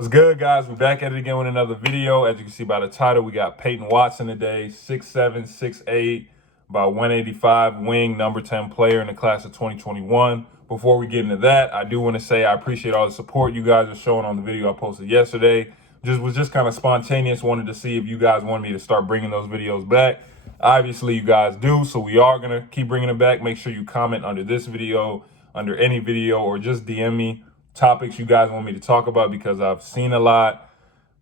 What's good, guys? We're back at it again with another video. As you can see by the title, we got Peyton Watson today, 6'7", 6'8", about 185, wing, number 10 player in the class of 2021. Before we get into that, I do want to say I appreciate all the support you guys are showing on the video I posted yesterday. Was just kind of spontaneous. Wanted to see if you guys wanted me to start bringing those videos back. Obviously, you guys do, so we are going to keep bringing it back. Make sure you comment under this video, under any video, or just DM me topics you guys want me to talk about, because I've seen a lot,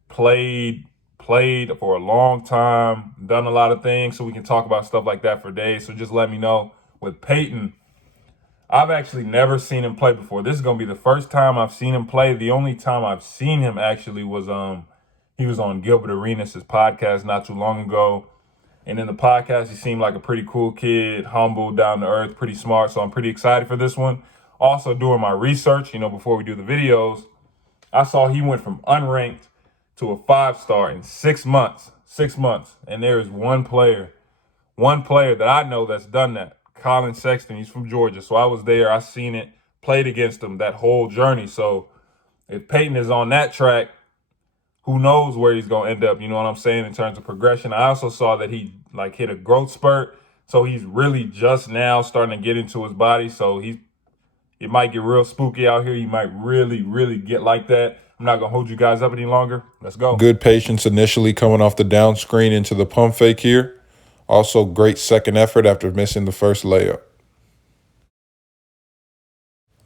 played for a long time, done a lot of things, so we can talk about stuff like that for days. So just let me know. With Peyton, I've actually never seen him play before. This is going to be the first time I've seen him play. The only time I've seen him actually was he was on Gilbert Arenas' podcast not too long ago. And in the podcast, he seemed like a pretty cool kid, humble, down to earth, pretty smart. So I'm pretty excited for this one. Also, doing my research, before we do the videos, I saw he went from unranked to a 5-star in 6 months. 6 months. And there is one player that I know that's done that. Colin Sexton. He's from Georgia. So I was there. I seen it, played against him that whole journey. So if Peyton is on that track, who knows where he's going to end up, you know what I'm saying, in terms of progression. I also saw that he hit a growth spurt. So he's really just now starting to get into his body. So it might get real spooky out here. You might really get like that. I'm not going to hold you guys up any longer. Let's go. Good patience initially coming off the down screen into the pump fake here. Also great second effort after missing the first layup.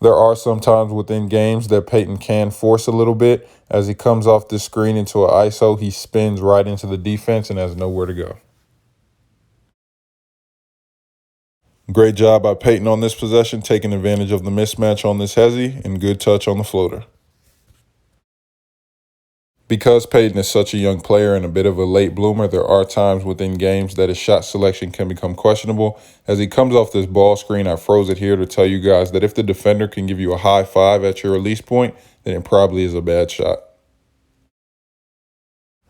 There are some times within games that Peyton can force a little bit. As he comes off this screen into an ISO, he spins right into the defense and has nowhere to go. Great job by Peyton on this possession, taking advantage of the mismatch on this hezzy, and good touch on the floater. Because Peyton is such a young player and a bit of a late bloomer, there are times within games that his shot selection can become questionable. As he comes off this ball screen, I froze it here to tell you guys that if the defender can give you a high five at your release point, then it probably is a bad shot.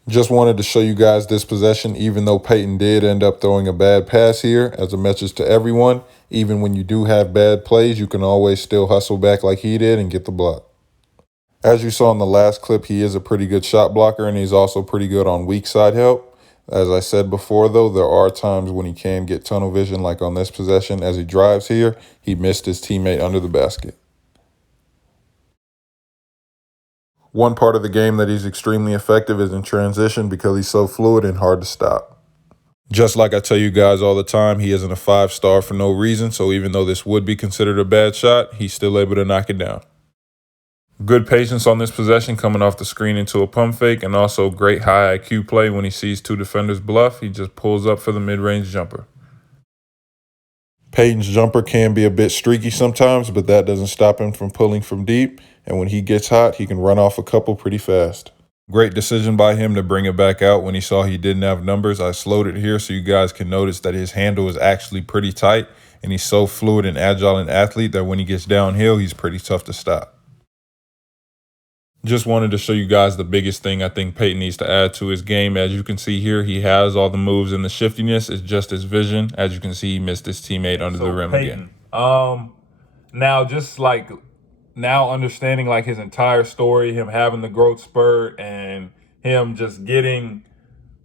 Just wanted to show you guys this possession, even though Peyton did end up throwing a bad pass here, as a message to everyone. Even when you do have bad plays, you can always still hustle back like he did and get the block. As you saw in the last clip, he is a pretty good shot blocker, and he's also pretty good on weak side help. As I said before, though, there are times when he can get tunnel vision, like on this possession. As he drives here, he missed his teammate under the basket. One part of the game that he's extremely effective is in transition, because he's so fluid and hard to stop. Just like I tell you guys all the time, he isn't a 5-star for no reason, so even though this would be considered a bad shot, he's still able to knock it down. Good patience on this possession, coming off the screen into a pump fake, and also great high IQ play when he sees two defenders bluff. He just pulls up for the mid-range jumper. Peyton's jumper can be a bit streaky sometimes, but that doesn't stop him from pulling from deep, and when he gets hot, he can run off a couple pretty fast. Great decision by him to bring it back out when he saw he didn't have numbers. I slowed it here so you guys can notice that his handle is actually pretty tight, and he's so fluid and agile an athlete that when he gets downhill, he's pretty tough to stop. Just wanted to show you guys the biggest thing I think Peyton needs to add to his game. As you can see here, he has all the moves and the shiftiness. It's just his vision. As you can see, he missed his teammate under the rim Peyton, again. Now understanding his entire story, him having the growth spurt and him just going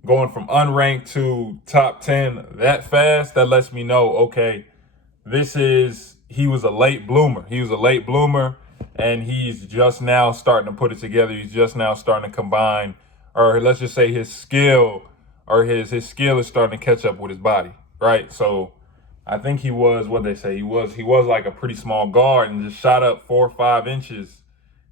from unranked to top 10 that fast, that lets me know, okay, he was a late bloomer. He was a late bloomer. And he's just now starting to put it together. He's just now starting to combine, or let's just say his skill is starting to catch up with his body, right? So I think he was, what they say, he was like a pretty small guard and just shot up 4 or 5 inches,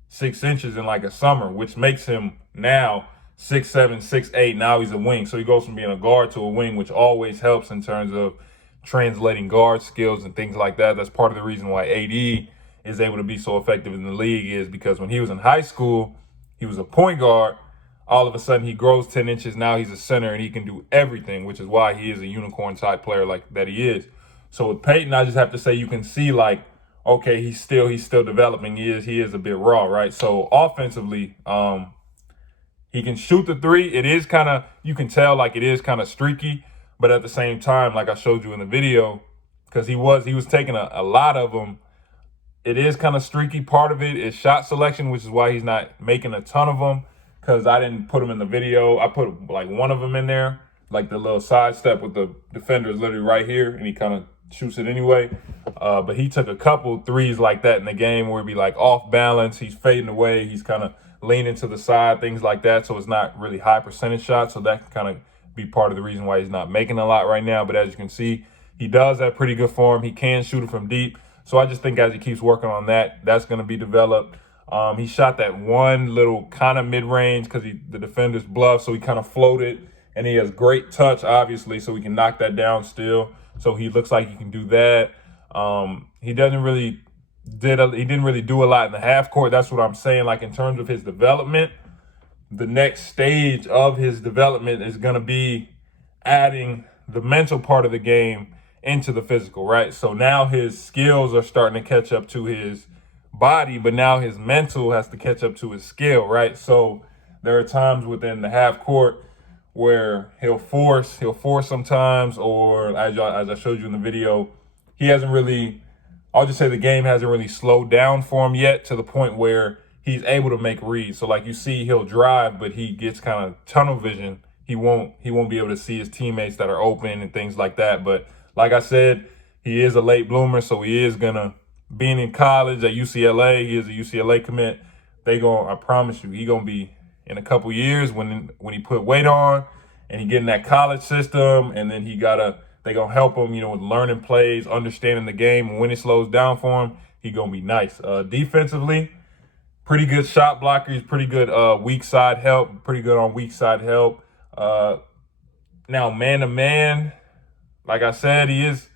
6 inches in like a summer, which makes him now 6'7", 6'8". Now he's a wing. So he goes from being a guard to a wing, which always helps in terms of translating guard skills and things like that. That's part of the reason why AD is able to be so effective in the league, is because when he was in high school, he was a point guard. All of a sudden, he grows 10 inches. Now he's a center, and he can do everything, which is why he is a unicorn-type player like that he is. So with Peyton, I just have to say you can see, okay, he's still developing. He is a bit raw, right? So offensively, he can shoot the three. It is kind of, you can tell it is kind of streaky, but at the same time, like I showed you in the video, because he was taking a lot of them it is kind of streaky. Part of it is shot selection, which is why he's not making a ton of them, because I didn't put them in the video. I put like one of them in there, like the little side step with the defender is literally right here, and he kind of shoots it anyway. But he took a couple threes like that in the game where it'd be like off balance. He's fading away. He's kind of leaning to the side, things like that. So it's not really high percentage shots. So that can kind of be part of the reason why he's not making a lot right now. But as you can see, he does have pretty good form. He can shoot it from deep. So I just think as he keeps working on that, that's going to be developed. He shot that one little kind of mid-range because the defender's bluff. So he kind of floated, and he has great touch, obviously, so he can knock that down still. So he looks like he can do that. He didn't really do a lot in the half court. That's what I'm saying. Like in terms of his development, the next stage of his development is going to be adding the mental part of the game into the physical, right? So now his skills are starting to catch up to his body, but now his mental has to catch up to his skill, right? So there are times within the half court where he'll force sometimes, or as I showed you in the video, he hasn't really, I'll just say the game hasn't really slowed down for him yet to the point where he's able to make reads. So like you see, he'll drive, but he gets kind of tunnel vision. He won't be able to see his teammates that are open and things like that. But like I said, he is a late bloomer, so he is gonna, being in college at UCLA, he is a UCLA commit. I promise you, he gonna be in a couple years when he put weight on and he get in that college system, and then they gonna help him, with learning plays, understanding the game, and when it slows down for him, he gonna be nice. Defensively, pretty good shot blocker. He's pretty good weak side help, pretty good on weak side help. Now man to man, like I said, he's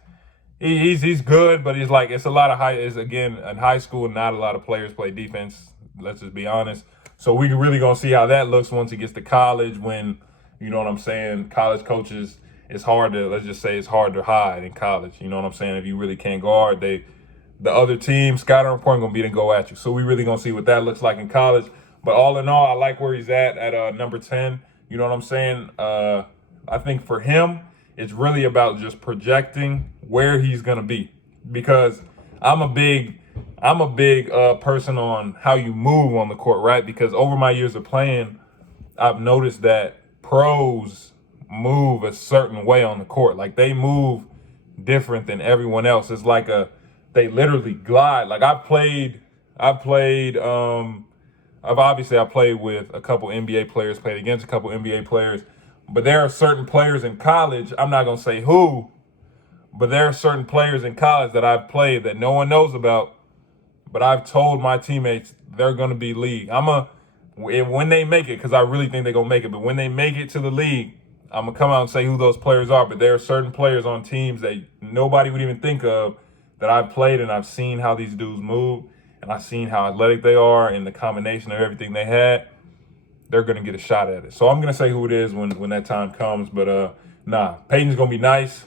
good, but it's a lot of again, in high school, not a lot of players play defense. Let's just be honest. So we really gonna see how that looks once he gets to college, when, you know what I'm saying, college coaches, it's hard to hide in college. You know what I'm saying? If you really can't guard, the other team, scouting report, gonna be to go at you. So we really gonna see what that looks like in college. But all in all, I like where he's at number 10. You know what I'm saying? I think for him, it's really about just projecting where he's gonna be, because I'm a big person on how you move on the court, right? Because over my years of playing, I've noticed that pros move a certain way on the court. Like they move different than everyone else. It's like they literally glide. Like I played with a couple NBA players, played against a couple NBA players, but there are certain players in college, I'm not gonna say who, but there are certain players in college that I've played that no one knows about, but I've told my teammates they're gonna be league. When they make it, because I really think they're gonna make it, but when they make it to the league, I'm gonna come out and say who those players are. But there are certain players on teams that nobody would even think of that I've played, and I've seen how these dudes move, and I've seen how athletic they are, and the combination of everything they had. They're gonna get a shot at it. So I'm gonna say who it is when that time comes. But Peyton's gonna be nice,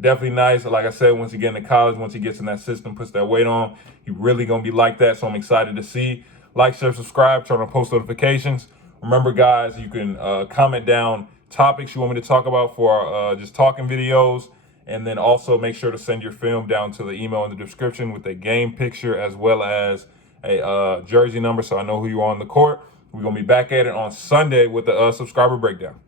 definitely nice. Like I said, once he gets into college, once he gets in that system, puts that weight on, he really gonna be like that. So I'm excited to see. Like, share, subscribe, turn on post notifications. Remember, guys, you can comment down topics you want me to talk about for just talking videos. And then also make sure to send your film down to the email in the description with a game picture as well as a jersey number, so I know who you are on the court. We're going to be back at it on Sunday with the subscriber breakdown.